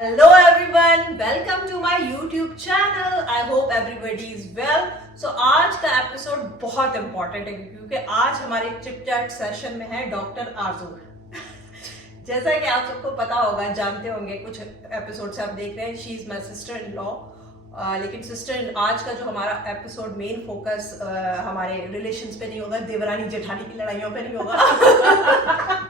Hello everyone, welcome to my YouTube channel. I hope everybody is well. So आज का episode बहुत important है क्योंकि आज हमारे चिट चैट सेशन में है डॉक्टर आरजू. जैसा कि आप सबको पता होगा, जानते होंगे, कुछ एपिसोड से आप देख रहे हैं, she is my sister in law. लेकिन सिस्टर आज का जो हमारा एपिसोड मेन फोकस हमारे रिलेशंस पे नहीं होगा, देवरानी जेठानी की लड़ाइयों पे नहीं होगा.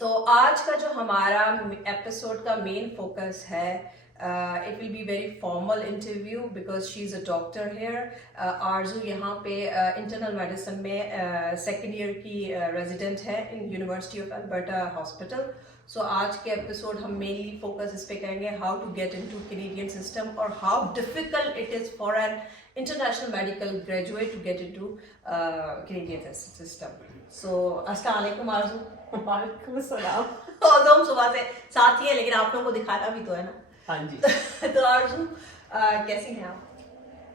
तो आज का जो हमारा एपिसोड का मेन फोकस है, it will be very formal interview because she is a doctor here. Aarzoo यहाँ पे इंटरनल मेडिसिन में सेकेंड ईयर की रेजिडेंट है in University of Alberta hospital. So आज के एपिसोड हम मेनली फोकस इस पे करेंगे how to get into Canadian system और how difficult it is for an international medical graduate to get into Canadian system. So अस्सलाम वालेकुम आरजू. वालेकुम सलाम. और हम सुबह से साथ ही है लेकिन आप लोगों को दिखाना भी तो है ना. हाँ जी. तो आरजू कैसी हैं आप?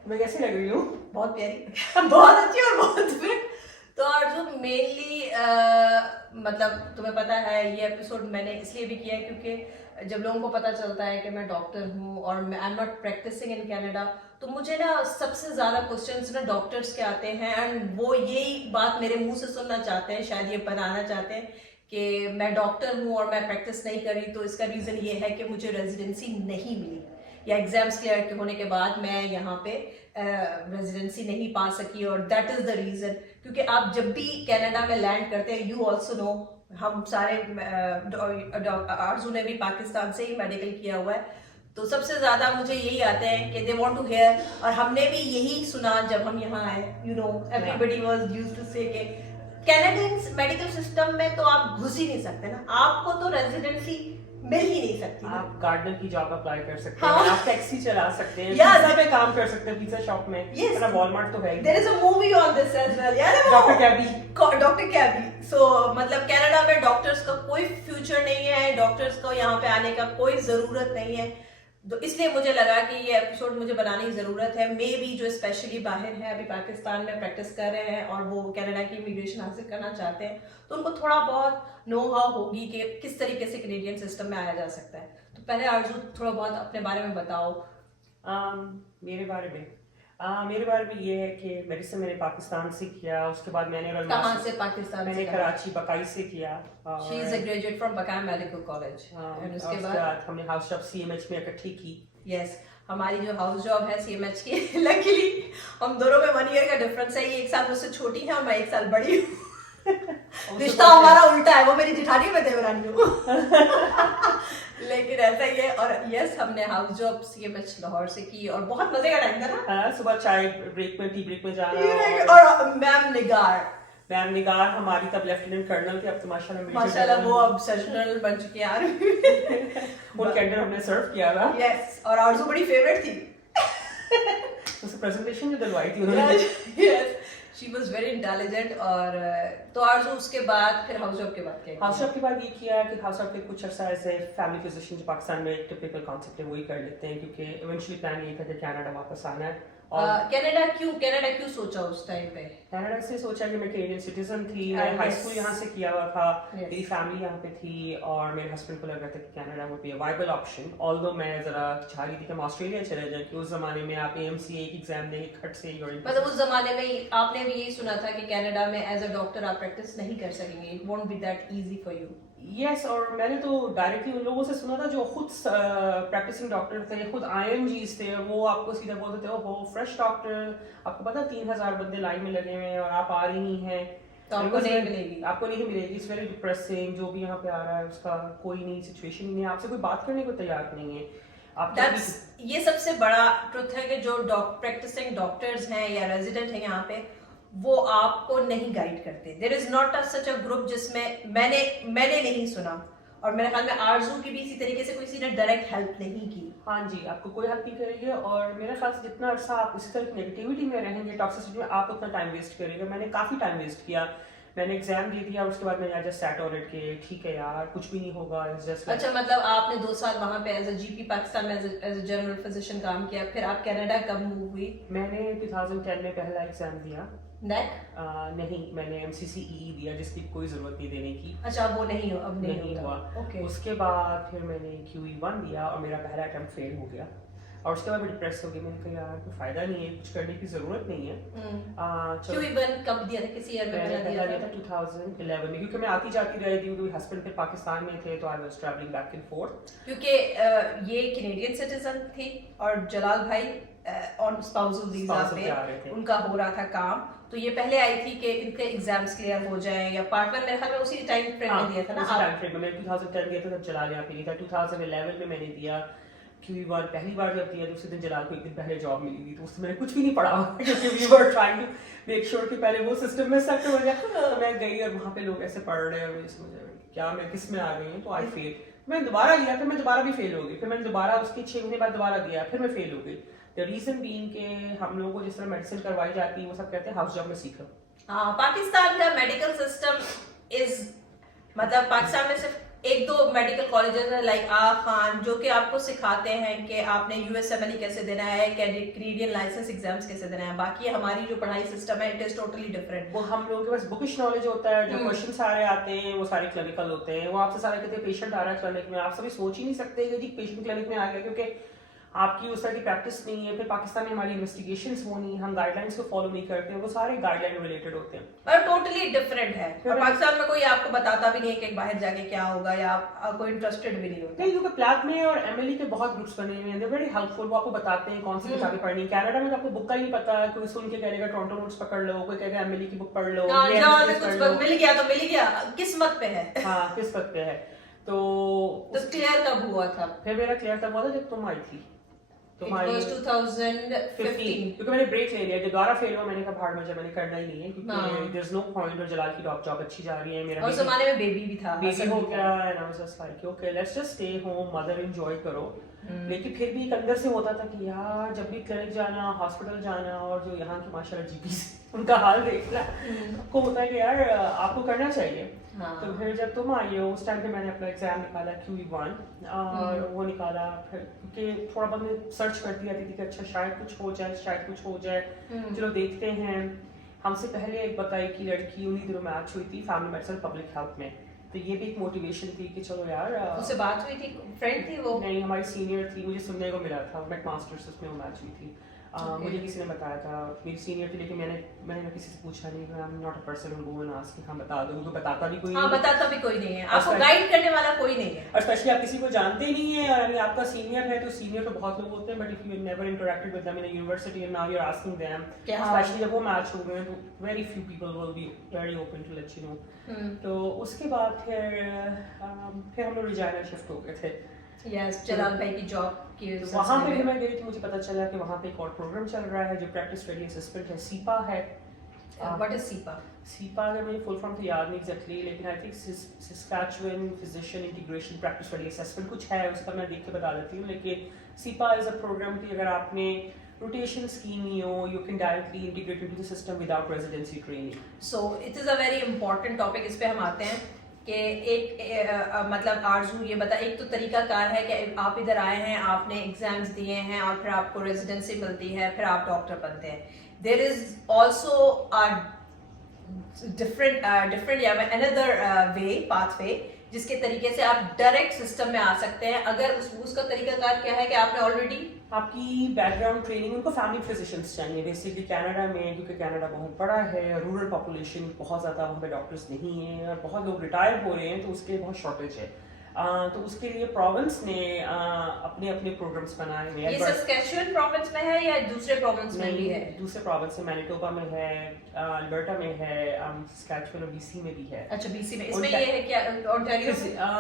मैं कैसी लग रही हूँ? बहुत प्यारी. बहुत अच्छी और बहुत फिट. तो आरजू मेनली मतलब तुम्हें पता है ये एपिसोड मैंने इसलिए भी किया है क्योंकि जब लोगों को पता चलता है कि मैं डॉक्टर हूँ और I am not practising in Canada, तो मुझे ना सबसे ज़्यादा क्वेश्चंस ना डॉक्टर्स के आते हैं एंड वो यही बात मेरे मुंह से सुनना चाहते हैं, शायद ये बताना चाहते हैं कि मैं डॉक्टर हूँ और मैं प्रैक्टिस नहीं करी. तो इसका रीज़न ये है कि मुझे रेजिडेंसी नहीं मिली या एग्जाम्स क्लियर होने के बाद मैं यहाँ पे रेजिडेंसी नहीं पा सकी. और दैट इज़ द रीज़न क्योंकि आप जब भी कनाडा में लैंड करते हैं, यू ऑल्सो नो, हम सारे आरजू ने भी पाकिस्तान से ही मेडिकल किया हुआ है, तो सबसे ज़्यादा मुझे यही आते हैं कि दे वांट टू हेयर. और हमने भी यही सुना जब हम यहाँ आए, you know, everybody was used to say कि कैनेडियन मेडिकल सिस्टम में तो आप घुस ही नहीं सकते ना, आपको तो रेजिडेंसी मिल ही नहीं सकती. आप गार्डनर की जॉब अप्लाई कर सकते हाँ. हैं, आप टैक्सी चला सकते हैं, Yes. पिज्जा पे काम कर सकते हैं, पिज्जा शॉप में. Yes. वॉलमार्ट तो है. There is a movie on this as well. यार डॉक्टर कैबी. डॉक्टर कैबी. सो मतलब कनाडा में डॉक्टर्स का कोई फ्यूचर नहीं है, डॉक्टर्स को यहाँ पे आने का कोई ज़रूरत नहीं है. तो इसलिए मुझे लगा कि ये एपिसोड मुझे बनाने की ज़रूरत है. मे भी जो स्पेशली बाहर हैं, अभी पाकिस्तान में प्रैक्टिस कर रहे हैं और वो कनाडा की इमिग्रेशन हासिल करना चाहते हैं, तो उनको थोड़ा बहुत नो हाउ होगी कि किस तरीके से कैनेडियन सिस्टम में आया जा सकता है. तो पहले आरजू थोड़ा बहुत अपने बारे में बताओ. मेरे बारे में ये है कि मेडिसिन मैंने पाकिस्तान से किया, उसके बाद मैंने कहाँ से? पाकिस्तान मैंने से? कराची बकाई से किया. She is a graduate from Buckeye Medical College. और उसके बाद हमने हाउस जॉब CMH में इकट्ठी की. यस, हमारी जो हाउस जॉब है CMH की, लकीली हम दोनों में 1 ईयर का डिफरेंस है. ये 1 साल मुझसे छोटी है और मैं 1 साल बड़ी हूँ. रिश्ता हमारा उल्टा है, वो मेरी जेठानी में देवरानी हूँ. लेकिन ऐसा ही है. और यस, हमने हाउस जॉब CMH लाहौर से की और बहुत मजे का टाइम था ना. सुबह चाय ब्रेक में, टी ब्रेक में जाना. और मैम निगार हमारी तब लेफ्टिनेंट कर्नल थे, अब तो माशाल्लाह वो अब सर्जनल बन चुके हैं यार. उनके अंडर हमने सर्व किया था. यस, और आरजू बड़ी फेवरेट थी. उससे प्रेजेंटेशन जो दिलवाई थी उन्होंने. Yes, she was very intelligent. और तो आरजू उसके बाद फिर हाउस जॉब के बाद क्या? हाउस जॉब के बाद ये किया कि हाउस जॉब के कुछ अर्सा ऐसे फैमिली फिजिशियन जो पाकिस्तान में एक टिपिकल कॉन्सेप्ट है वही कर लेते हैं, क्योंकि इवेंचुअली प्लान ये था कि कनाडा वापस आना है. कनाडा क्यों सोचा उस टाइम पे? कनाडा से सोचा कि मैं कैनेडियन सिटीजन थी, मैं हाई स्कूल यहाँ से किया हुआ था, मेरी फैमिली यहाँ पे थी और मेरे हस्बैंड को लग रहा था कि Canada would be a viable option. Although मैं जरा चाह रही थी कि हम ऑस्ट्रेलिया चले जाएं, कि उस जमाने में आप AMC एक एग्जाम देंगे खट से. मतलब उस जमाने में आपने भी यही सुना था कि कनाडा में एज अ डॉक्टर आप प्रैक्टिस नहीं कर सकेंगे, it won't be that easy for you. Yes, और मैंने तो डायरेक्टली उन लोगों से सुना था जो खुद प्रैक्टिसिंग डॉक्टर थे, खुद IMGs थे, वो आपको सीधा बोलते थे वो फ्रेश डॉक्टर, आपको पता 3000 बंदे लाइन में लगे हुए हैं और आप आ रही हैं तो आपको नहीं मिलेगी. आपको नहीं मिलेगी. It's very depressing. जो भी यहाँ पे आ रहा है उसका कोई नहीं, सिचुएशन ही नहीं है, आपसे कोई बात करने को तैयार नहीं है. ये सबसे बड़ा ट्रुथ है कि जो प्रैक्टिसिंग डॉक्टर्स हैं या रेजिडेंट हैं यहाँ पे, वो आपको नहीं गाइड करते. There is not such a group जिसमें मैंने नहीं सुना, और मेरे ख्याल में आरजू की भी इसी तरीके से किसी ने डायरेक्ट हेल्प नहीं की. हाँ जी, आपको कोई हेल्प नहीं करेगी. और मेरे ख्याल से जितना अर्सा आप इसी तरह की नेगेटिविटी में रहेंगे, टॉक्सिसिटी में, आप उतना टाइम वेस्ट करेंगे. मैंने काफ़ी टाइम वेस्ट किया. मैंने एग्जाम दे दिया, उसके बाद मैंने जस्ट सैट ऑन इट कि ठीक है यार कुछ भी नहीं होगा. अच्छा, मतलब आपने 2 साल वहाँ पे एज अ GP पाकिस्तान में एज अ जनरल फिजिशियन काम किया, फिर आप कनाडा कब मूव हुई? मैंने 2010 में पहला एग्जाम दिया. नेट नहीं, मैंने MCCEE दिया जिसकी कोई ज़रूरत नहीं देने की। अच्छा वो नहीं हो, अब नहीं हुआ। ओके उसके बाद फिर मैंने QE1 दिया और मेरा पहला अटेम्प्ट फेल हो गया और उसके बाद मैं डिप्रेस हो गई। मैंने कहा यार कोई फ़ायदा नहीं है, कुछ करने की ज़रूरत नहीं है। चलो QE1 कब दिया था, किस ईयर में मैंने पहला पहला दिया दिया था? था 2011 में, क्योंकि मैं आती जाती रही थी क्योंकि हस्बैंड फिर पाकिस्तान में थे तो I was travelling back and fourth. क्योंकि ये कैनेडियन सिटीजन थी और जलाल भाई ऑन स्पाउसल वीजा Spousal पे आ रहे पे थे। उनका हो रहा था काम, तो ये पहले आई थी कि इनके एग्जाम्स क्लियर हो जाएं, या पार्ट 1 मेरे ख्याल में उसी टाइम फ्रेम में दिया था ना उसी आप? टाइम फ्रेम में मैंने 2010 दिया था तब जलाल यहाँ पे नहीं था। 2011 में मैंने दिया QE1 पहली बार जब दिया तो उसी दिन जलाल को एक दिन पहले जॉब मिली थी, तो उससे मैंने कुछ भी नहीं पढ़ा क्योंकि we were trying to make sure कि पहले वो सिस्टम में सेट हो जाए। तो मैं गई और वहाँ पे लोग ऐसे पढ़ रहे हैं और मुझे समझ आया क्या मैं किस में आ गई हूँ, तो आई फेल। मैं दोबारा दिया, फिर मैं दोबारा भी फेल हो गई, फिर मैंने दोबारा उसके 6 महीने बाद दोबारा दिया, फिर मैं फेल हो गई। द रीजन बीइंग के हम लोगों को जिस तरह मेडिसिन करवाई जाती है वो सब कहते हैं हाउस जॉब में सीखो। हाँ, पाकिस्तान का मेडिकल सिस्टम इज मतलब पाकिस्तान में सिर्फ एक दो मेडिकल कॉलेजेस हैं लाइक खान जो कि आपको सिखाते हैं कि आपने USMLE कैसे देना है, कैनेडियन लाइसेंस एग्जाम्स कैसे देना है। बाकी हमारी जो पढ़ाई सिस्टम है इट इज टोटली डिफरेंट। वो हम लोगों के पास बुकिश नॉलेज होता है, जो क्वेश्चन सारे आते हैं वो सारे क्लिनिकल होते हैं। वो आपसे सारे कहते हैं पेशेंट आ रहा है क्लिनिक में, आप सभी सोच ही नहीं सकते कि जी पेशेंट क्लिनिक में आ गया, क्योंकि आपकी उस तरह की प्रैक्टिस नहीं है। फिर पाकिस्तान में हमारी इन्वेस्टिगेशंस वो नहीं, हम गाइडलाइंस को फॉलो नहीं करते हैं, वो सारे गाइडलाइन रिलेटेड होते हैं और टोटली डिफरेंट है। और पाकिस्तान में कोई आपको बताता भी नहीं है कि बाहर जाके क्या होगा, या आप कोई इंटरेस्टेड भी नहीं होता। नहीं, क्योंकि प्लैब में और MLE के बहुत ग्रुप्स बने हुए हैं, दे वेरी हेल्पफुल। वो आपको बताते हैं कौन सी किताबें पढ़नी है। कनाडा में तो आपको बुक का ही नहीं पता, कोई सुन के कहेगा टोरंटो नोट्स पकड़ लो, कोई कहेगा MLE की बुक पढ़ लो, कुछ मिल गया तो मिल गया, किस्मत पे है। हाँ किस्मत पे है। तो क्लियर कब हुआ था? फिर मेरा क्लियर तब हुआ था जब तुम आई थी। It was 2015 क्योंकि मैंने ब्रेक ले लिया, जो दोबारा फेल हुआ मैंने कहा भाड़ में, मैंने करना ही नहीं है क्योंकि देयर इज नो पॉइंट। और जलाल की जॉब अच्छी जा रही है, मेरा उस जमाने में बेबी भी था, बेबी हो गया and I was just like okay let's just stay home, mother enjoy करो। लेकिन फिर भी एक अंदर से होता था कि यार जब भी क्लिनिक जाना, हॉस्पिटल जाना, और जो यहाँ की माशाल्लाह GPs उनका हाल देखना, आपको होता है कि यार आपको करना चाहिए। तो फिर जब तुम आई हो उस टाइम पे मैंने अपना एग्जाम निकाला QE1 और वो निकाला। फिर क्योंकि थोड़ा बहुत मैं सर्च करती रहती थी कि अच्छा शायद कुछ हो जाए, शायद कुछ हो जाए, चलो देखते हैं। हमसे पहले एक बताई की लड़की उन्हीं दिनों मैच हुई थी फैमिली मेडिसिन पब्लिक हेल्थ में, तो ये भी एक मोटिवेशन थी कि चलो यार उससे बात हुई थी, फ्रेंड थी वो? नहीं, हमारी सीनियर थी, मुझे सुनने को मिला था मैक मास्टर्स उसमें वो मैच हुई थी। मुझे किसी ने बताया था, मेरी सीनियर थी, लेकिन मैंने किसी से पूछा नहीं, आई am not a person who go and ask कि हाँ बता दो, मुझे बताता भी कोई नहीं। हाँ, बताता भी कोई नहीं है, आपको गाइड करने वाला कोई नहीं है, और स्पेशली आप किसी को जानते ही नहीं है। और अभी आपका सीनियर है तो सीनियर तो बहुत लोग होते हैं, but if you never interacted with them in a university and now you are asking them, especially जब वो मैच हो गए तो very few people will be very open to let you know. तो उसके बाद फिर हम लोग रिजाइना शिफ्ट हो गए थे। यस, जलाल भाई की जॉब की वहाँ पे मैं गई थी, मुझे पता चला कि वहाँ पे एक और प्रोग्राम चल रहा है जो प्रैक्टिस रेडी असेसमेंट है, सीपा है। What is cepa? सीपा का मुझे फुल फॉर्म तो याद नहीं एग्जैक्टली, लेकिन I think Saskatchewan physician integration practice ready assessment कुछ है, उसका मैं देख के बता देती हूँ। लेकिन सीपा इज अ प्रोग्राम कि अगर आपने रोटेशन स्कीम नहीं हो, you can directly integrate into the system without residency training. So it is a very important topic, इस पे हम आते हैं कि एक मतलब आरजू ये बता, एक तो तरीका कार है कि आप इधर आए हैं, आपने एग्जाम्स दिए हैं और फिर आपको रेजिडेंसी मिलती है, फिर आप डॉक्टर बनते हैं। देयर इज ऑल्सो डिफरेंट या अनदर वे पाथवे जिसके तरीके से आप डायरेक्ट सिस्टम में आ सकते हैं। अगर उसका तरीका कार क्या है कि आपने ऑलरेडी आपकी बैकग्राउंड ट्रेनिंग, उनको फैमिली फिजिशियंस चाहिए बेसिकली कनाडा में, क्योंकि कनाडा बहुत बड़ा है, रूरल पॉपुलेशन बहुत ज़्यादा, वहाँ पे डॉक्टर्स नहीं हैं और बहुत लोग रिटायर हो रहे हैं, तो उसके लिए बहुत शॉर्टेज है। तो उसके लिए प्रोविंस ने अपने अपने प्रोग्राम्स बनाए हुए हैं। ये सस्कैचुअन प्रोविंस में है या दूसरे प्रोविंस में भी है? दूसरे प्रोविंस में, मैनिटोबा में है, अल्बर्टा में है, सस्कैचुअन और BC में भी है। अच्छा, BC में। इसमें ये है क्या ओंटारियो?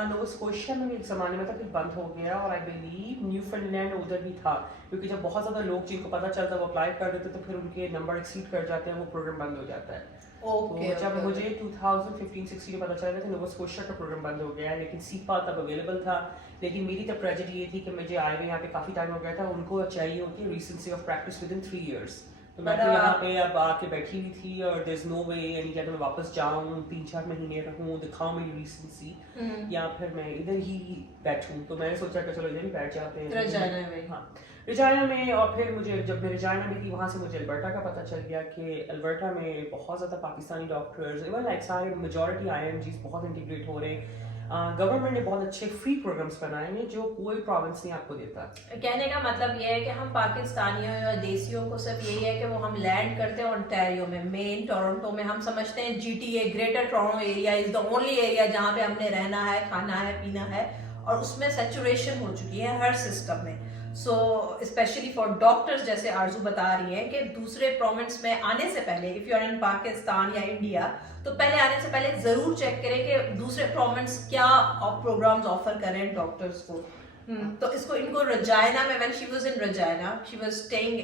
नोवा स्कोशिया में एक ज़माने में था, फिर बंद हो गया, और आई बिलीव न्यूफाउंडलैंड उधर भी था, क्योंकि जब बहुत ज़्यादा लोग जिनको पता चलता वो अप्लाई कर देते तो फिर उनके नंबर एक्सीड कर जाते हैं, वो प्रोग्राम बंद हो जाता है। तो जब मुझे 2015-16 में पता चला था नोवा स्कोशिया का प्रोग्राम बंद हो गया है, लेकिन सीपा तब अवेलेबल था। लेकिन मेरी तब ट्रेजेडी ये थी कि मुझे आए हुए यहाँ पे काफ़ी टाइम हो गया था, उनको चाहिए होती है recency of practice within 3 years। तो मैं तो यहाँ पे अब आके बैठी हुई थी और there's no way यानी कि अगर मैं वापस जाऊँ 3-4 महीने रहूँ दिखाऊँ मेरी recency या फिर मैं इधर ही बैठूँ, तो मैंने सोचा कि चलो इधर ही बैठ जाते हैं रजाना में। हाँ रजाना में। और फिर मुझे जब मैं रजाना में थी वहाँ से मुझे अल्बर्टा का पता चल गया कि अल्बर्टा में बहुत ज़्यादा पाकिस्तानी डॉक्टर्स इवन लाइक सारे मेजॉरिटी IMGs बहुत इंटीग्रेट हो रहे हैं। गवर्नमेंट ने बहुत अच्छे फ्री प्रोग्राम्स बनाए हैं जो कोई प्रोविंस नहीं आपको देता। कहने का मतलब ये है कि हम पाकिस्तानियों या देसियों को सिर्फ यही है कि वो हम लैंड करते हैं ओंटारियो में, मेन टोरंटो में। हम समझते हैं GTA greater Toronto area is the only area जहाँ पे हमने रहना है, खाना है, पीना है, और उसमें सैचुरेशन हो चुकी है हर सिस्टम में। सो स्पेशली फॉर डॉक्टर्स, जैसे आरजू बता रही है कि दूसरे प्रोविंस में आने से पहले, if you are in Pakistan या इंडिया, तो पहले आने से पहले जरूर चेक करें कि दूसरे प्रोविंस क्या प्रोग्राम्स ऑफर करें डॉक्टर्स को। तो इसको इनको रजायना में, when she was in Regina she was staying,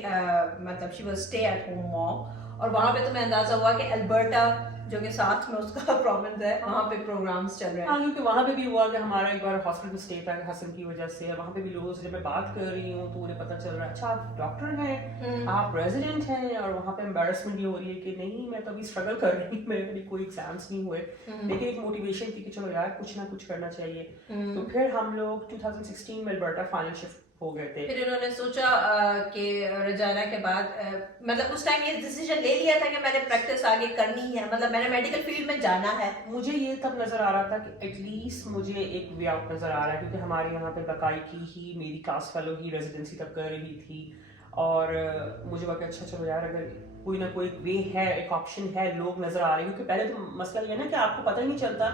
मतलब she was stay at home mom, और वहां पे तुम्हें अंदाजा हुआ कि अल्बर्टा जो कि साथ में उसका प्रोविंस है, वहाँ पे प्रोग्राम्स चल रहे हैं। हाँ, क्योंकि वहाँ पे भी हुआ कि हमारा एक बार हॉस्पिटल स्टे था हसन की वजह से, वहाँ पे भी लोगों से जब मैं बात कर रही हूँ तो उन्हें पता चल रहा है अच्छा आप डॉक्टर हैं, आप रेजिडेंट हैं, और वहाँ पे एम्बेरसमेंट ये हो रही है कि नहीं मैं तो अभी स्ट्रगल कर रही हूँ, मेरे भी कोई एग्जाम्स नहीं हुए, लेकिन एक मोटिवेशन थी कि चलो यार कुछ ना कुछ करना चाहिए। तो फिर हम लोग 2016 में अल्बर्टा फाइनल शिफ्ट हो गए थे। फिर इन्होंने सोचा कि रजाना के बाद, मतलब उस टाइम ये डिसीजन ले लिया था कि मैंने प्रैक्टिस आगे करनी है, मतलब मैंने मेडिकल फील्ड में जाना है। मुझे ये तब नजर आ रहा था कि एटलीस्ट मुझे एक वे आउट नजर आ रहा है, क्योंकि हमारे यहाँ पे बाकायदगी ही मेरी क्लास फेलो ही रेजिडेंसी तक कर रही थी, और मुझे लगा अच्छा चलो यार अगर कोई ना कोई वे है, एक ऑप्शन है, लोग नजर आ रहे हैं। क्योंकि पहले तो मसला ये है ना कि आपको पता ही नहीं चलता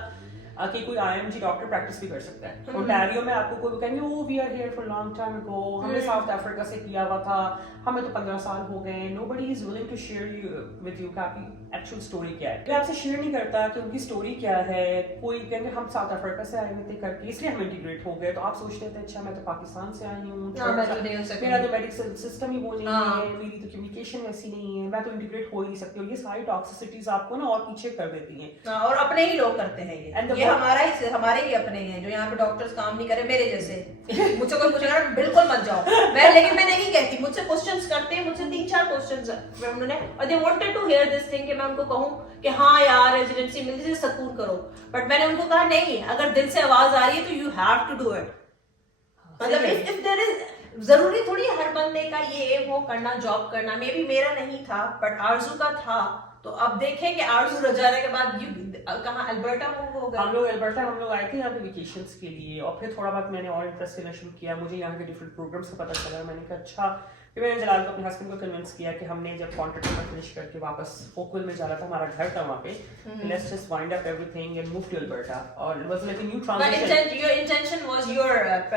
कि कोई IMG डॉक्टर प्रैक्टिस भी कर सकता है। ओंटारियो में आपको कोई कहेंगे oh we are here for long time ago, हमने साउथ अफ्रीका से किया हुआ था, हमें तो 15 साल हो गए, nobody is willing to share with you कि आपकी एक्चुअल स्टोरी क्या है। कोई आपसे शेयर नहीं करता कि उनकी स्टोरी क्या है। कोई कहेंगे हम साउथ अफ्रीका से आए थे करके इसलिए हम इंटीग्रेट हो गए, तो आप सोचते थे अच्छा मैं तो पाकिस्तान से आई हूँ, मेरा तो मेडिकल सिस्टम ही वो नहीं है, मेरी तो कम्युनिकेशन वैसी नहीं है, मैं तो इंटीग्रेट हो ही नहीं सकती। और ये सारी टॉक्सिसिटीज आपको ना और पीछे कर देती हैं, और अपने ही लोग करते हैं ये हमारे ही अपने हैं जो यहाँ पे डॉक्टर्स काम नहीं करे, मेरे जैसे। मुझसे कोई पूछेगा बिल्कुल मत जाओ, लेकिन मैं नहीं कहती, मुझसे क्वेश्चंस करते हैं, मुझसे 3-4 क्वेश्चंस उन्होंने, और they wanted to hear this thing कि मैं उनको कहूँ कि हाँ यार रेजिडेंसी मिल गई सकून करो, बट मैंने उनको कहा नहीं, अगर दिल से आवाज आ रही है तो you have to do it. मतलब इफ देयर इज, जरूरी थोड़ी है हर बंदे का ये वो करना, जॉब करना। मे बी मेरा नहीं था बट आरजू का था। तो अब देखें कि आरजू रजाना के बाद कहाँ अल्बर्टा मूव हो गए। हम लोग अल्बर्टा आए थे यहाँ पे वेकेशंस के लिए, और फिर थोड़ा बहुत मैंने और इंटरेस्ट लेना शुरू किया। मुझे यहाँ के डिफरेंट प्रोग्राम्स का पता चला, मैंने कहा अच्छा। फिर मैंने जलाल को अपने हस्बैंड को कन्विंस किया कि हमने जब कॉन्ट्रैक्ट में फिनिश करके वापस ओकविल में जाना था, हमारा घर था वहाँ पे, let's just wind up everything and move to Alberta. और it was like a new transition. Your intention was your,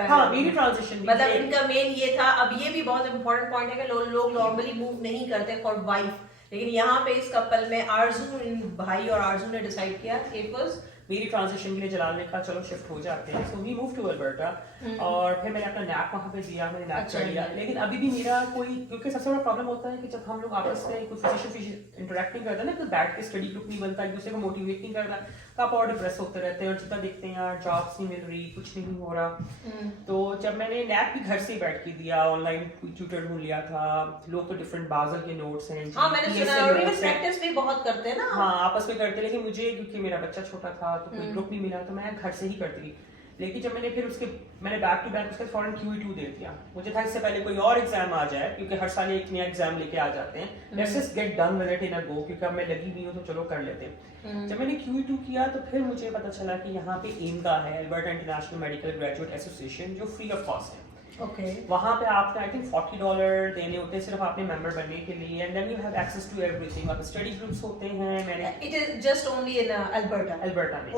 हां मेरी ट्रांजिशन, मतलब इनका मेन ये था। अब ये भी बहुत इंपॉर्टेंट पॉइंट है कि लोग नॉर्मली मूव नहीं करते फॉर वाइफ, लेकिन यहाँ पे इस कपल में आरजू भाई और आरजू ने डिसाइड किया कि इट वाज मेरी ट्रांजिशन के लिए जलाल ने कहा चलो शिफ्ट हो जाते हैं। So we move to Alberta, और फिर मैंने अपना नैप वहाँ पे दिया, मैंने नैप कर लिया। लेकिन अभी भी मेरा कोई, क्योंकि सबसे बड़ा प्रॉब्लम होता है कि जब हम लोग आपस में कुछ फिजिशियन इंटरेक्ट नहीं करते ना, तो बैठ के स्टडी ग्रुप नहीं बनता, एक दूसरे को मोटिवेट नहीं करता, तो आप और डिप्रेस होते रहते हैं, और जितना देखते हैं यार जॉब्स नहीं मिल रही, कुछ नहीं हो रहा। तो जब मैंने नैप भी घर से ही बैठ के दिया, ऑनलाइन ट्यूटर ढूंढ लिया था, लोग तो डिफरेंट बाज़ल के नोट्स हैं, मैंने सुना, और प्रैक्टिस भी बहुत करते हैं ना। हाँ आपस में करते, लेकिन मुझे क्योंकि मेरा बच्चा छोटा था तो कोई ग्रुप नहीं मिला, तो मैं घर से ही करती थी। लेकिन जब मैंने फिर मैंने बैक टू बैक उसका फौरन QE2 दे दिया। मुझे था इससे पहले कोई और एग्जाम आ जाए, क्योंकि हर साल एक नया एग्जाम लेके आ जाते हैं, let's just get done with it in a go, क्योंकि अब मैं लगी हुई हूँ तो चलो कर लेते हैं। जब मैंने QE2 किया तो फिर मुझे पता चला कि यहाँ पे एमगा है, Alberta international medical graduate association, जो फ्री ऑफ कॉस्ट है। वहाँ पे आपने आई थिंक $40 देने होते हैं सिर्फ आपने मेंबर बनने के लिए, and then you have access to everything. वहाँ पे स्टडी ग्रुप्स होते हैं। मैंने it is just only in Alberta में।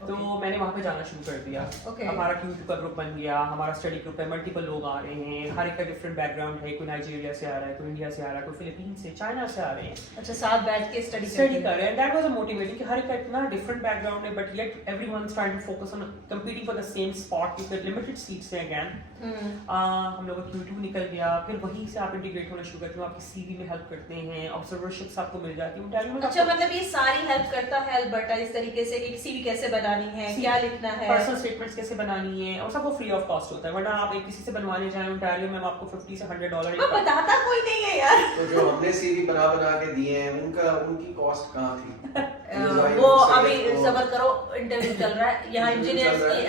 तो मैंने वहाँ पे जाना शुरू कर दिया। हमारा QE2 का ग्रुप बन गया, हमारा स्टडी ग्रुप है, मल्टीपल लोग आ रहे हैं, हर एक का डिफरेंट बैकग्राउंड है, कोई नाइजीरिया से आ रहा है, कोई इंडिया से आ रहा है, कोई फिलीपीन से, चाइना से आ रहे हैं। अच्छा, साथ बैठ के स्टडी कर रहे हैं। दैट वाज अ मोटिवेटिंग कि हर एक का इतना डिफरेंट बैकग्राउंड है, but yet everyone is trying to focus on competing for the same spot, क्योंकि लिमिटेड सीट्स हैं अगेन। हम लोगों का Q2 निकल गया, फिर वहीं से आप इंटीग्रेट होना शुरू करते हो, आपकी CV में हेल्प करते हैं, ऑब्जर्वरशिप्स आपको मिल जाती है। अच्छा, मतलब ये सारी हेल्प करता है अल्बर्टा इस तरीके से कि CV कैसे बनानी है, क्या लिखना है, पर्सनल स्टेटमेंट्स कैसे बनानी है, और सब वो फ्री ऑफ कॉस्ट होता है। वरना आप एक किसी से बनवाने जाएं ओंटारियो में, हम आपको $50 से $100 बताता कोई नहीं है यार। तो जो हमने CV बना के दिए हैं उनकी कॉस्ट कहाँ थी? वो अभी सबर करो, इंटरव्यू चल रहा है यहाँ, इंजीनियर्स की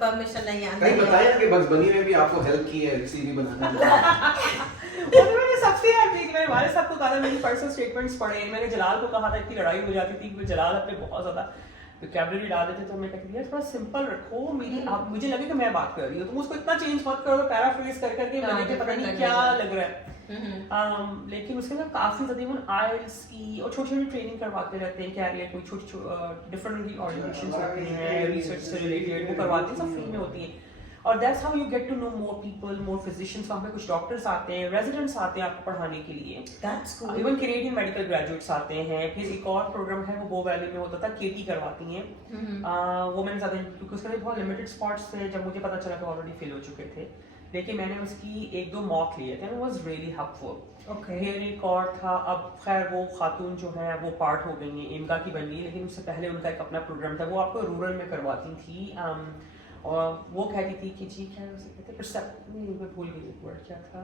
परमिशन नहीं है। कहीं बताया कि बनी में भी आपको हेल्प की है CV बनाने में? और मैंने सबसे यार मैंने वाले साहब को कहा था, मेरी पर्सनल स्टेटमेंट्स पढ़े, मैंने जलाल को कहा था, इतनी लड़ाई हो जाती थी कि जलाल अपने बहुत ज्यादा वोकैबुलरी डाल देते, तो मैं कहती थी थोड़ा सिंपल रखो, मेरी आप मुझे लगे कि मैं बात कर रही हूँ, तुम उसको इतना चेंज मत करो, पैराफ्रेज कर करके लगे पता नहीं क्या लग रहा है। लेकिन उसके अंदर काफी ज्यादा IELTS की और छोटी छोटी ट्रेनिंग करवाते रहते हैं, कैरियर कोई छोटी डिफरेंट ऑर्गेनाइजेशंस होती हैं रिसर्च से रिलेटेड, वो करवाते हैं, सब फ्री में होती है। और that's how you get to know more people, more physicians. वहाँ पे कुछ डॉक्टर्स आते हैं, रेजिडेंट्स आते हैं आपको पढ़ाने के लिए, इवन कैनेडियन मेडिकल ग्रेजुएट्स आते हैं। फिर एक और प्रोग्राम है वो बो वैली में होता था, केटी करवाती हैं, वो मैंने ज्यादा क्योंकि उसके बहुत लिमिटेड स्पॉट्स थे, जब मुझे पता चला तो ऑलरेडी फिल हो चुके थे, लेकिन मैंने उसकी 1-2 मॉक लिए थे, वाज रियली हेल्पफुल। फिर एक और था, अब खैर वो खातून जो है वो पार्ट हो गई हैं, इनका की बन गई, लेकिन उससे पहले उनका एक अपना प्रोग्राम था, वो आपको रूरल में करवाती थी, और वो कहती थी कि जी क्या भूल गई वर्ड क्या था,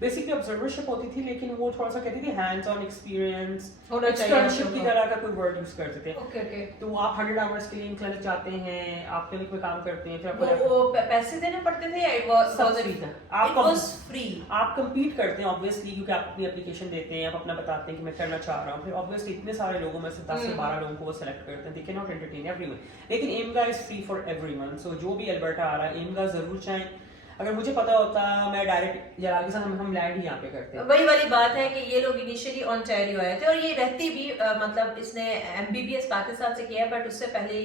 बेसिकली ऑब्जर्वरशिप होती थी, लेकिन वो थोड़ा सा कहती थी हैंड्स ऑन एक्सपीरियंस, एक्सटर्नशिप की तरह का कोई वर्ड यूज करते थे। तो आप 100 आवर्स के लिए क्लिनिक जाते हैं, आपके लिए कोई काम करते हैं, फिर आपको वो पैसे देने पड़ते थे या it was free? आप कम्पीट करते हैं ऑब्वियसली, क्योंकि आप अपनी एप्लीकेशन देते हैं, आप अपना बताते हैं कि मैं करना चाह रहा हूँ, फिर ऑब्वियसली इतने सारे लोगों में से 10 से 12 लोगों को वो सेलेक्ट करते हैं, they can not entertain everyone, लेकिन एमगा इज फ्री फॉर एवरीवन। सो जो भी अल्बर्टा आ रहा है, एमगा जरूर चाहें। अगर मुझे पता होता, मैं डायरेक्ट जलाल के साथ हम लैंड ही यहाँ पे करते हैं। वही वाली बात है कि ये लोग इनिशियली ओंटारियो आए थे, और ये रहती भी मतलब इसने MBBS पाकिस्तान से किया है, बट उससे पहले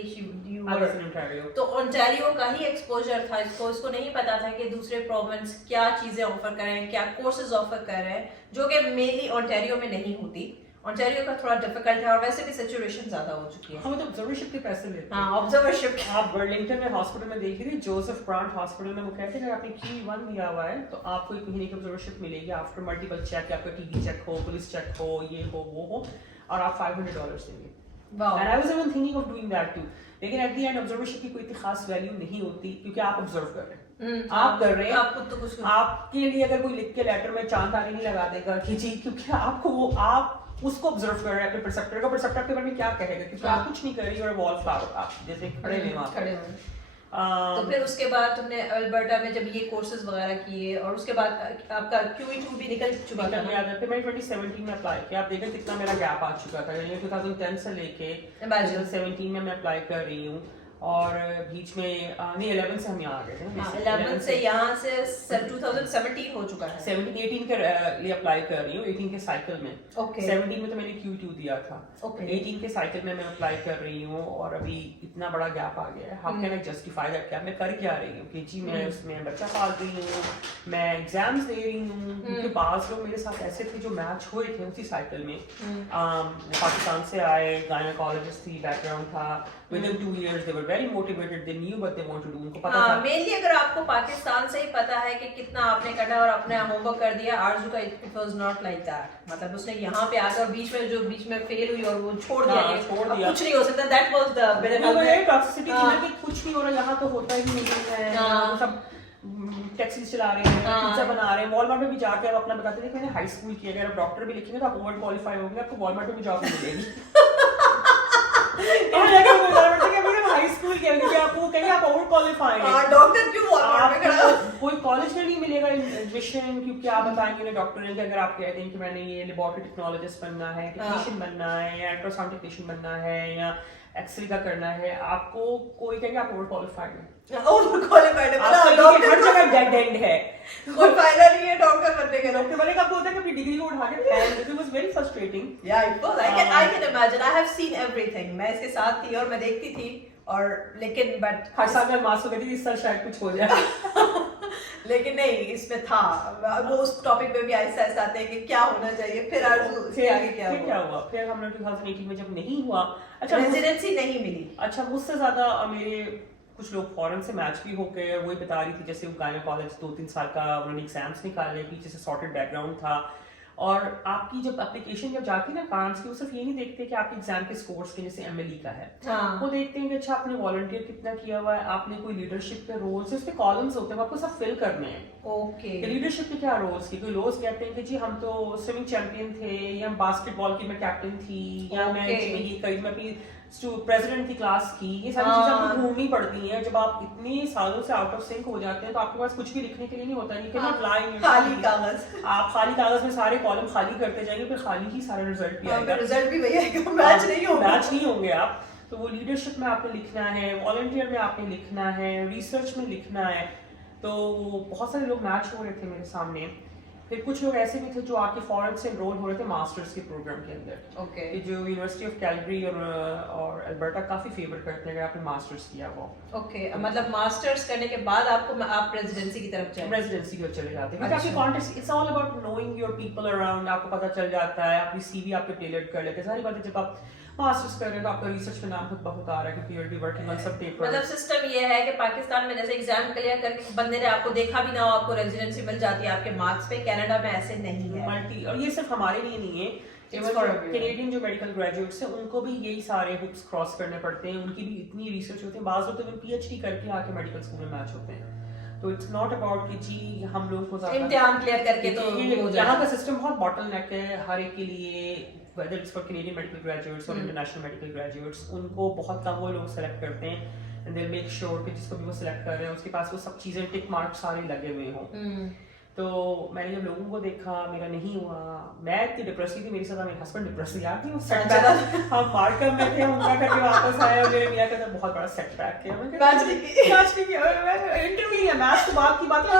तो ओंटारियो का ही एक्सपोजर था इसको नहीं पता था कि दूसरे प्रोविंस क्या चीजें ऑफर कर रहे हैं, क्या कोर्सेज ऑफर कर रहे हैं, जो कि मेनली ओंटारियो में नहीं होती। ओंटारियो का थोड़ा डिफिकल्ट है, और वैसे भी सिचुएशन ज्यादा हो चुकी है। हम तो ऑब्जर्वरशिप के पैसे लेते हैं। हाँ, ऑब्जर्वरशिप। आप बर्लिंगटन में हॉस्पिटल में देख रही, जोसेफ ब्रांट हॉस्पिटल में, वो कहते हैं अगर आपने Q1 दिया हुआ है तो आपको 1 महीने की ऑब्जर्वरशिप मिलेगी आफ्टर मल्टीपल चेक, आपका TB चेक हो, पुलिस चेक हो, ये हो वो हो, और आप $500 देंगे। And I was even thinking of doing that too. लेकिन एट द एंड ऑब्जर्वरशिप की कोई इतनी खास वैल्यू नहीं होती, क्योंकि आप ऑब्जर्व कर रहे हैं, आप कर रहे हैं, आपको तो कुछ आपके लिए अगर कोई लिख के लेटर में चांद ताली नहीं लगा देगा कि जी, क्योंकि आपको वो आप उसको ऑब्जर्व कर रहे हैं, अपने परसेप्टर का, परसेप्टर के बारे में क्या कहेगा, क्योंकि आप कुछ नहीं कर रही, और वॉल फ्लावर आप जैसे खड़े हुए वहां खड़े हुए। तो फिर उसके बाद तुमने अल्बर्टा में जब ये कोर्सेज वगैरह किए, और उसके बाद आपका QE2 भी निकल चुका था। फिर मैंने 2017 में अप्लाई किया, आप देखें कितना मेरा गैप आ चुका था, यानी 2010 से लेके 2017 में मैं अप्लाई कर रही हूँ, और बीच में नहीं 11 से हम यहाँ आ गए थे, 11 से यहाँ से 2017 हो चुका है। 17-18 के लिए अप्लाई कर रही हूँ, 18 के साइकिल में। 17 में तो मैंने Q2 दिया था, 18 के साइकिल में मैं अप्लाई कर रही हूँ, और अभी इतना बड़ा गैप आ गया है। How can I justify that कि मैं कर क्या रही हूँ, कि जी मैं उसमें बच्चा पाल रही हूँ, मैं एग्जाम्स दे रही हूँ, क्योंकि बाज लोग मेरे साथ ऐसे थे जो मैच हुए थे उसी साइकिल में, पाकिस्तान से आए, गायनेकोलॉजिस्ट थी, बैकग्राउंड था, within 2 years they were very motivated, they knew what they want to do, उनको पता था। मेनली अगर आपको पाकिस्तान से ही पता है कि कितना आपने करना और अपने होमवर्क कर दिया, आरजू का it was not like that, मतलब उसने यहाँ पे आकर बीच में फेल हुई और वो छोड़ दिया, कुछ नहीं हो सकता, दैट वाज द टॉक्सिसिटी कि कुछ नहीं हो रहा, यहाँ तो होता ही नहीं है, सब टैक्सी चला रहे हैं, पिज्जा बना रहे हैं, वॉलमार्ट में भी जाके आप अपना बताते हैं कि मैंने हाई स्कूल किया, अगर आप डॉक्टर भी लिखेंगे तो आप ओवर क्वालिफाई होंगे, आपको वॉलमार्ट में भी जॉब मिलेगी। हाई स्कूल के लिए आप वो कहेंगे आप ओवर क्वालिफाइड हैं, डॉक्टर क्यों वॉलमार्ट में खड़ा, कोई कॉलेज में नहीं मिलेगा एडमिशन, क्योंकि आप बताएंगे ना डॉक्टर ने कि अगर आप कहते हैं कि मैंने ये लेबोरेटरी टेक्नोलॉजिस्ट बनना है, टेक्नीशियन बनना है, या अल्ट्रासाउंड टेक्नीशियन बनना है, या एक्सरे का करना है, आपको कोई कहेंगे आप ओवर क्वालिफाइड हैं, ओवर क्वालिफाइड है, डॉक्टर हर जगह डेड एंड है, कोई फायदा नहीं है डॉक्टर बनने का। डॉक्टर बने का आपको होता है कि अपनी डिग्री को उठा के फेंक देते, वाज वेरी फ्रस्ट्रेटिंग। या it was, I can imagine, I have seen everything, मैं इसके साथ थी और मैं देखती थी, और लेकिन बट हर साल मैं मास को कहती थी इस साल शायद कुछ हो जाए लेकिन नहीं, इसमें था वो उस टॉपिक पे भी आहिस्ता आहिस्ता आते हैं कि क्या होना चाहिए, फिर आगे क्या हुआ, फिर हमने 2018 में जब नहीं हुआ, अच्छा रेजिडेंसी नहीं मिली, अच्छा मुझसे ज्यादा मेरे कुछ लोग फॉरेन से मैच भी हो गए, वही बता रही थी जैसे वो गायना कॉलेज 2-3 साल का उन्होंने एग्जाम्स निकाले, पीछे से सॉर्टेड बैकग्राउंड था। और आपकी जब एप्लीकेशन जब जाती है ना कांस की, वो सिर्फ ये नहीं देखते कि आपके एग्जाम के स्कोर्स के, जैसे एमएलई का है, वो देखते हैं कि अच्छा आपने वॉलंटियर कितना किया हुआ है, आपने कोई लीडरशिप के रोल्स, उस पे कॉलम्स होते हैं, आपको सब फिल करने हैं। ओके, लीडरशिप के क्या रोल्स की, कोई लोग कहते हैं कि जी हम तो स्विमिंग चैंपियन थे, या बास्केटबॉल की मैं कैप्टन थी, या मैं ये करी, मैं अपनी प्रेसिडेंट की क्लास की, ये सारी चीजें आपको ढूंढनी पड़ती हैं। जब आप इतने सालों से आउट ऑफ सिंक हो जाते हैं तो आपके पास कुछ भी लिखने के लिए नहीं होता, खाली कागज, आप खाली कागज में सारे कॉलम खाली करते जाएंगे, फिर खाली ही सारा रिजल्ट भी आएगा, रिजल्ट भी वही आएगा, मैच नहीं होंगे आप। तो वो लीडरशिप में आपने लिखना है, वॉलंटियर में आपने लिखना है, रिसर्च में लिखना है। तो बहुत सारे लोग मैच हो रहे थे मेरे सामने। फिर कुछ लोग ऐसे भी थे जो आके फॉरेन से एनरोल हो रहे थे मास्टर्स के प्रोग्राम के अंदर। ओके, जो यूनिवर्सिटी ऑफ कैलगरी और अल्बर्टा काफी फेवर करते हैं अगर आपने मास्टर्स किया हो। ओके, मतलब मास्टर्स करने के बाद आप प्रेसिडेंसी की तरफ जाए, प्रेसिडेंसी की चले जाते हैं। आपके context, it's all about knowing your people around, आपको पता चल जाता है, अपनी सीवी आपके टेलर कर लेते हैं सारी बातें। जब आप मास्टर्स कर रहे हैं तो आपका रिसर्च में नाम खुद बहुत आ रहा है क्योंकि you R be working on सब पेपर। मतलब सिस्टम ये है कि पाकिस्तान में जैसे एग्जाम क्लियर करके बंदे ने आपको देखा भी ना हो, आपको रेजिडेंसी मिल जाती है आपके मार्क्स पे। कनाडा में ऐसे नहीं है। मल्टी, और ये सिर्फ हमारे लिए नहीं है, कैनेडियन जो मेडिकल ग्रेजुएट्स हैं उनको भी यही सारे हुक्स क्रॉस करने पड़ते हैं, उनकी भी इतनी रिसर्च होती है, बाज़ तो वो पीएचडी करके आके मेडिकल स्कूल में मैच होते हैं। तो इट्स नॉट अबाउट कि जी हम लोग को इम्तिहान क्लियर करके तो यहाँ का सिस्टम बहुत बॉटलनेक है हर एक के लिए, whether it's for Canadian medical graduates or international medical graduates, उनको बहुत कम वो लोग सेलेक्ट करते हैं and they'll make sure कि जिसको भी वो सेलेक्ट कर रहे हैं उसके पास वो सब चीजें टिक मार्क सारे लगे हुए हों। तो मैंने जब लोगों को देखा, मेरा नहीं हुआ, मैं इतनी डिप्रेस थी, मेरे साथ मेरे हस्बैंड डिप्रेस यार थी, हम मार्कअप में थे, उनका करके वापस आए और मेरे मियां का बहुत बड़ा सेटबैक किया। मैं इंटरव्यू है, मैथ्स तो बात की बात है।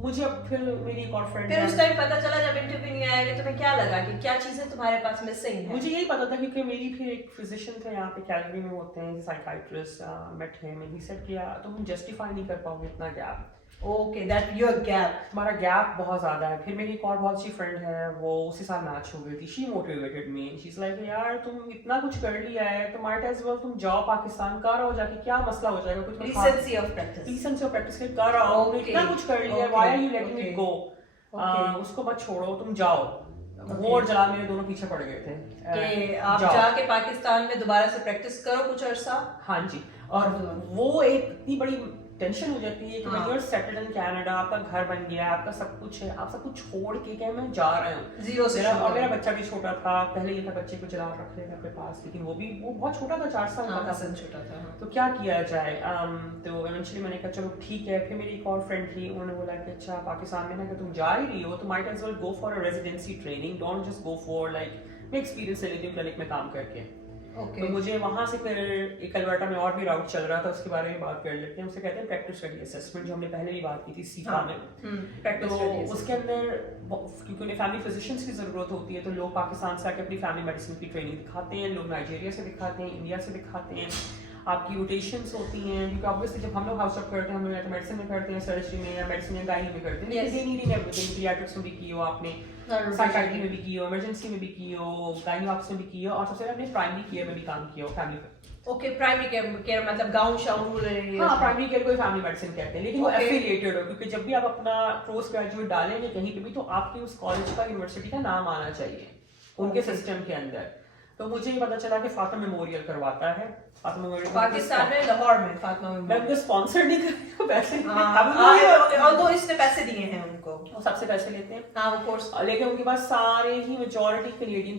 मुझे अब फिर मेरी एक और फ्रेंड, फिर उस टाइम पता चला जब इंटरव्यू नहीं आया कि तुम्हें क्या लगा कि क्या चीजें तुम्हारे पास मिसिंग है? मुझे यही पता था क्योंकि मेरी फिर एक फिजिशियन थे यहाँ पे कैलगरी में होते हैं, साइकाइट्रिस्ट मेट है, मैंने सेट किया तुम जस्टिफाई नहीं कर पाओगे इतना gap. Okay, that your gap, हमारा गैप बहुत ज्यादा है। फिर मेरी एक और बहुत अच्छी फ्रेंड है, वो उसी साल मैच हो गई थी, she motivated me, she is like यार तुम इतना कुछ कर लिया है तो माइट एज वेल तुम जाओ पाकिस्तान, कर आओ जाके, क्या मसला हो जाएगा, कुछ रीसेंसी ऑफ प्रैक्टिस के कर आओ, इतना कुछ कर लिया, why are you letting it go, उसको मत छोड़ो, तुम जाओ। वो और जलाल मेरे दोनों पीछे पड़ गए थे कि आप जाके पाकिस्तान में दोबारा से प्रैक्टिस करो कुछ अरसा। हाँ जी, और वो एक इतनी बड़ी टेंशन हो जाती है कि when you're settled in Canada, आपका घर बन गया, आपका सब कुछ है, आप सब कुछ छोड़ के क्या मैं जा रहा हूँ जीरो से। और मेरा बच्चा भी छोटा था, पहले ये था बच्चे को चला रख लेगा अपने पास, लेकिन वो बहुत छोटा था, 4 साल का छोटा था। तो क्या किया जाए? तो इवेंचुअली मैंने कहा चलो ठीक है। फिर मेरी एक और फ्रेंड थी, उन्होंने बोला कि अच्छा पाकिस्तान में ना अगर तुम जा ही रही हो तो might as well go for a residency training, don't just go for like मैं एक्सपीरियंस ले लेती हूँ क्लिनिक में काम करके। तो मुझे वहां से फिर एक अल्बर्टा में और भी राउट चल रहा था, उसके बारे में बात कर लेते हैं। उसे कहते हैं प्रैक्टिस स्टडी असेसमेंट, जो हमने पहले भी बात की थी सीफा में। तो उसके अंदर क्योंकि उन्हें फैमिली फिजिशियंस की जरूरत होती है तो लोग पाकिस्तान से आके अपनी फैमिली मेडिसिन की ट्रेनिंग दिखाते हैं, लोग नाइजीरिया से दिखाते हैं, इंडिया से दिखाते हैं। आपकी रोटेशंस होती हैं क्योंकि ऑब्वियसली जब हम लोग हाउस जॉब करते हैं, हम लोग या तो मेडिसिन में करते हैं, सर्जरी में, या मेडिसिन या गाइनी में करते हैं, पीडियाट्रिक्स में भी की हो आपने, साइकाइट्री में भी की हो, इमरजेंसी में भी की हो, गाइनी ऑप्स में भी की हो, और सबसे पहले प्राइमरी केयर में भी काम किया हो, फैमिली। ओके, प्राइमरी केयर मतलब गांव शाउन एरिया। हाँ, प्राइमरी केयर को फैमिली मेडिसिन कहते हैं, लेकिन वो एफिलिएटेड हो, क्योंकि जब भी आप अपना पोस्ट ग्रेजुएट डालेंगे कहीं पे भी तो आपके उस कॉलेज का, यूनिवर्सिटी का नाम आना चाहिए उनके सिस्टम के अंदर। तो मुझे ये पता चला कि फातिमा मेमोरियल करवाता है, फातिमा मेमोरियल पाकिस्तान में, लाहौर में। फातिमा मैं उनको स्पॉन्सर नहीं कर रही हूँ, पैसे और दो इसने पैसे दिए हैं उनको, वो सबसे पैसे लेते हैं। हाँ वो कोर्स, लेकिन उनके पास सारे ही मेजॉरिटी कैनेडियन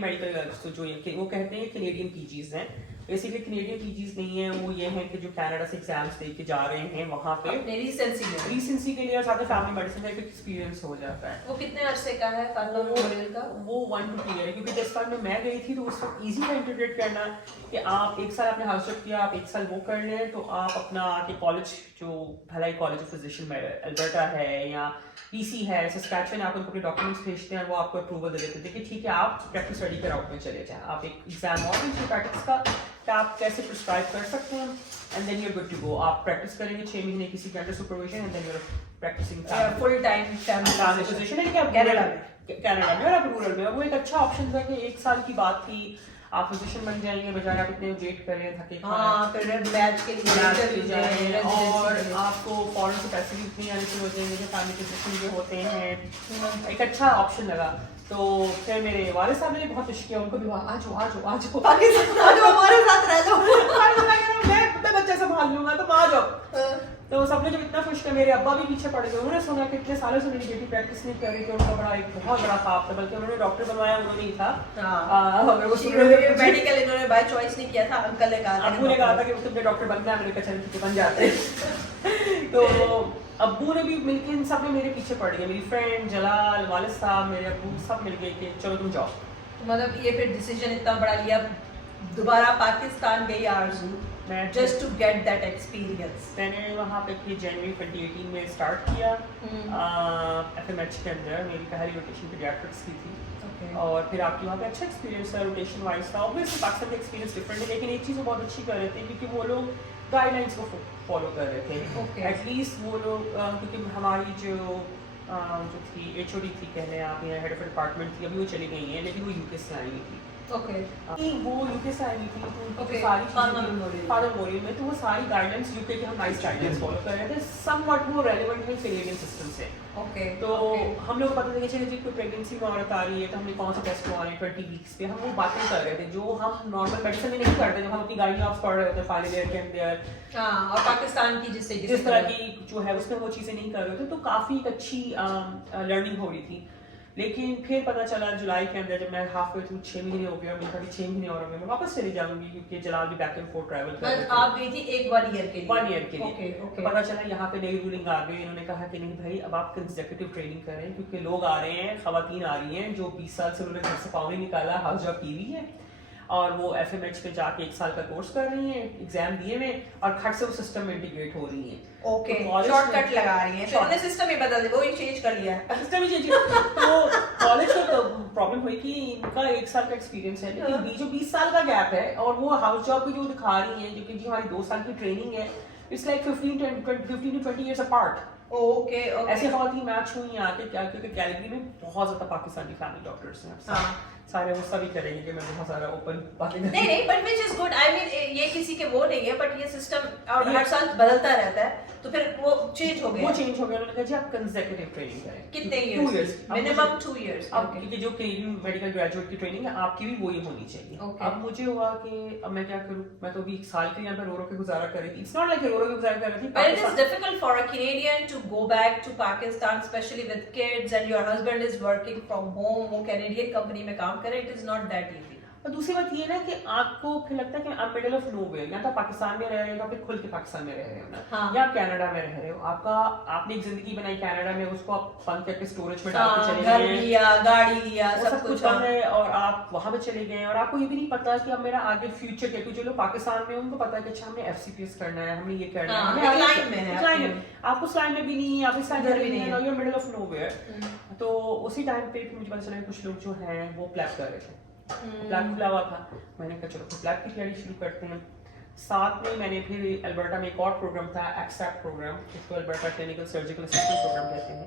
मेडिकल जो ये वो कहते हैं कैनेडियन पीजीज हैं, बेसिकली कैनेडियन पीजीज नहीं है, वो ये हैं कि जो कनाडा से एग्जाम्स दे के जा रहे हैं वहाँ पे रीसेंसी के लिए, और साथ में फैमिली मेडिसिन का एक एक्सपीरियंस हो जाता है। वो कितने अरसे का है फातिमा मेमोरियल का? वो 1 to 2 ईयर है, क्योंकि जिस साल में मैं गई थी तो उस वक्त ईजी था इंटीग्रेट करना कि आप 1 साल आपने हाउस जॉब किया, आप 1 साल वो कर लें तो आप अपना आके कॉलेज, जो भलाई कॉलेज ऑफ फिजिशियन में अल्बर्टा है या पीसी है, सस्कैचुअन, आप उनको अपने डॉक्यूमेंट्स भेजते हैं, वो आपको अप्रूवल दे देते हैं कि ठीक है आप प्रैक्टिस स्टडी के राउट में चले जाएं, आप एक एग्जाम और प्रैक्टिस का आप कैसे प्रिस्क्राइब कर सकते हैं, and then you are good to go. आप प्रैक्टिस करेंगे 6 महीने किसी के under supervision, and then you are practising full time family physician है कि आप कनाडा में और आप रूरल में। वो एक अच्छा ऑप्शन था कि 1 साल की बात थी, आप फिजिशियन बन जाएंगे बजाय आप इतने वेट करें थके हाँ फिर मैच के लिए जाएंगे और आपको फॉरेन से पैसे भी इतनी आने शुरू हो जाएंगे जो फैमिली फिजिशियन जो होते हैं एक अच्छा ऑप्शन लगा तो फिर मेरे वाले साहब ने बहुत विश किया उनको भी आ जाओ पाकिस्तान हमारे साथ रह लो मैं बच्चा संभाल लूंगा तुम आ जाओ तो सब लोग जब इतना खुश थे मेरे अब्बा भी पीछे पड़ गए उन्होंने सुना कि इतने सालों से मेरी बेटी प्रैक्टिस नहीं कर रही थी उनका बड़ा एक बहुत बड़ा ख्वाब था बल्कि उन्होंने डॉक्टर बनवाया उन्होंने ही था मेडिकल इन्होंने बाय चॉइस नहीं किया था अंकल ने कहा अब्बू ने कहा था कि तुमने डॉक्टर बनना है मैंने कहा चल ठीक है बन जाते हैं तो अब्बू ने भी मिलके इन सब ने मेरे पीछे पड़ गए मेरी फ्रेंड जलाल वालिद साहब मेरे अब्बू सब मिल गए कि चलो तुम जाओ मतलब ये फिर डिसीजन इतना बड़ा लिया दोबारा पाकिस्तान गई आरज़ू just to get that experience. मैंने वहाँ पे फिर जनवरी 2018 में स्टार्ट किया FMH के अंदर मेरी पहली रोटेशन पीडियाट्रिक्स की थी और फिर आपकी वहाँ पे अच्छा एक्सपीरियंस था रोटेशन वाइज था ऑब्वियसली पाकिस्तान का एक्सपीरियंस डिफरेंट है लेकिन एक चीज़ वो बहुत अच्छी कर रहे थे क्योंकि वो लोग गाइडलाइंस को फॉलो कर रहे थे एटलीस्ट वो लोग क्योंकि हमारी जो थी HOD थी कहने आप या हेड ऑफ डिपार्टमेंट थी अभी वो चली गई हैं लेकिन वो UK से आई हुई थी वो UK से आई थी तो सारी चीजें में तो वो सारी गाइडेंस UK के हम नाइस गाइडेंस फॉलो कर रहे थे समवट वो रेलेवेंट है कैनेडियन सिस्टम से तो हम लोग पता था कि चलिए जी कोई प्रेगनेंसी में औरत आ रही है तो हमने कौन सा टेस्ट करवाने 20 वीक्स पे हम वो बातें कर रहे थे जो हम नॉर्मल मेडिसिन में नहीं करते जब हम अपनी गाइडलाइंस पढ़ रहे होते फाइनल ईयर के अंदर और पाकिस्तान की जिस तरह की जो है उसमें वो चीजें नहीं कर रहे थे तो काफी एक अच्छी लर्निंग हो रही थी लेकिन फिर पता चला जुलाई के अंदर जब मैं हाफ वे थ्रू 6 महीने हो गया मैंने कहा 6 महीने और मैं वापस चली जाऊंगी क्योंकि जलाल भी बैक एंड फोर्थ ट्रैवल कर रहे थे आप गई थी एक 1 ईयर के लिए 1 ईयर के लिए तो पता चला यहाँ पे नई रूलिंग आ गई इन्होंने कहा कि नहीं भाई अब आप कंसेक्यूटिव ट्रेनिंग करें क्योंकि लोग आ रहे हैं खवातीन आ रही हैं जो 20 साल से उन्होंने घर से पाँव नहीं निकाला हाउस जॉब की हुई है और वो FMH पे जाके 1 साल का कोर्स कर रही हैं एग्जाम दिए हुए और खट से वो सिस्टम में इंटीग्रेट हो रही हैं ओके शॉर्टकट लगा रही हैं उन्होंने सिस्टम ही बदल दिया वो ही चेंज कर लिया है सिस्टम ही चेंज तो कॉलेज का प्रॉब्लम हुई कि इनका 1 साल का एक्सपीरियंस है लेकिन जो 20 साल का गैप है और वो हाउस जॉब भी जो दिखा रही हैं जो कि हमारी 2 साल की ट्रेनिंग है it's like 15 to 20 years apart okay ऐसे खवातीन मैच हुई यहाँ के क्या क्योंकि कैलिगरी में बहुत ज्यादा पाकिस्तानी फैमिली डॉक्टर्स हैं सारे वो सभी करेंगे कि मैं बहुत सारा ओपन बातें नहीं but which is good I mean ये किसी के वो नहीं है बट ये सिस्टम और हर साल बदलता रहता है तो फिर वो चेंज हो गया उन्होंने कहा जी आप कंसेक्यूटिव ट्रेनिंग करें कितने इयर्स मिनिमम 2 इयर्स अब क्योंकि जो कैनेडियन मेडिकल ग्रेजुएट की ट्रेनिंग है आपकी भी वही होनी चाहिए अब मुझे हुआ कि अब मैं क्या करूं मैं तो अभी 1 साल के यहाँ पे रो के गुजारा कर रही थी इट्स नॉट लाइक रो के गुजारा कर रही थी but it is difficult for a Canadian to go back to Pakistan especially with kids and your husband is working from home वो Canadian company में काम करे it is not that easy और दूसरी बात ये ना कि आपको फिर लगता है कि आप मिडिल ऑफ नोवेयर या तो पाकिस्तान में रह रहे हो या फिर खुल के पाकिस्तान में रह रहे हो ना या कनाडा में रह रहे हो आपने एक जिंदगी बनाई कनाडा में उसको आप बंद करके स्टोरेज में डाल के चले गए लिया गाड़ी लिया सब कुछ है और आप वहां पे चले गए और आपको ये भी नहीं पता कि अब मेरा आगे फ्यूचर क्या जो लोग पाकिस्तान में उनको पता है कि अच्छा हमने FCPS करना है हमने ये करना है लाइन में है आपको उस लाइन में भी नहीं आप इस लाइन में भी नहीं है यू मिडिल ऑफ नोवेयर तो उसी टाइम पे मुझे पता चला कुछ लोग जो हैं वो प्लैप कर रहे थे प्लैप खुला हुआ था मैंने कहा चलो प्लैप की तैयारी शुरू करते हैं साथ में मैंने फिर अल्बर्टा में एक और प्रोग्राम था एक्सैप प्रोग्राम जिसको Alberta clinical surgical assistant programme कहते हैं